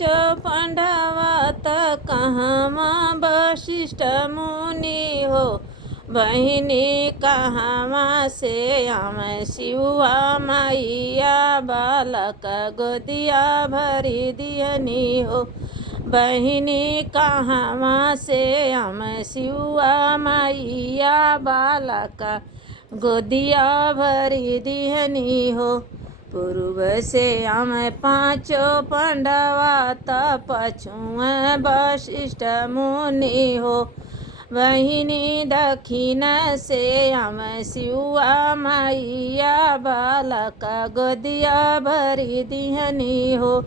पाँच पांडवा त कहवा वशिष्ठ मुनि हो। बहिनी कहवा से हम शिवा मैया बालक गोदिया भरी दियनी हो। बहिनी कहवा से हम शिवा मैया बालक गोदिया भरी दिहनी हो। पूर्व से हम पाँचों पांडवा त पछुआ वशिष्ठ मुनि हो। बहिनी दक्षिण से हम शिवा मैया बालक गोदिया भरी दिहनी हो।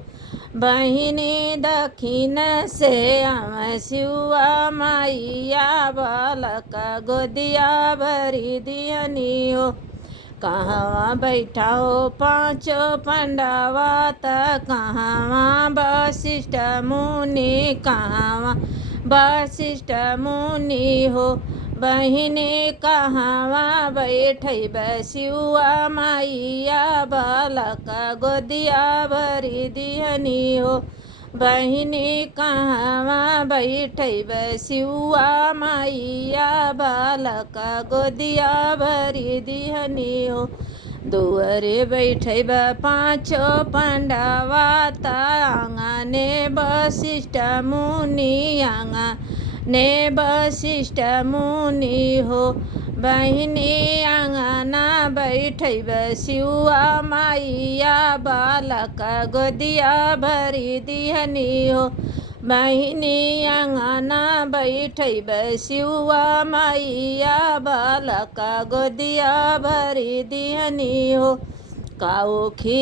बहिनी दक्षिण से हम शिवा मैया बालक गोदिया भरी दिहनी हो। कहवा बैठा हो पाँचों पांडवा त कहवा वशिष्ठ मुनि कहवा वशिष्ठ मुनि हो। बहिनी कहवा बैठब शिवा मैया बालक गोदिया भरी दिहनी हो। बहिनी कहवा बैठब शिवा मैया बालक गोदिया भरी दिहनी हो। दुअरे बैठब पाँचों पांडवा त आंगने वशिष्ठ मुनि आंगने वशिष्ठ मुनि हो। बहिनी आंगना बैठब शिवा मैया बालक गोदिया भरी दिहनी हो। बहिनी आंगना बैठब शिवा मैया बालक गोदिया भरी दिहनी हो। काऊ खी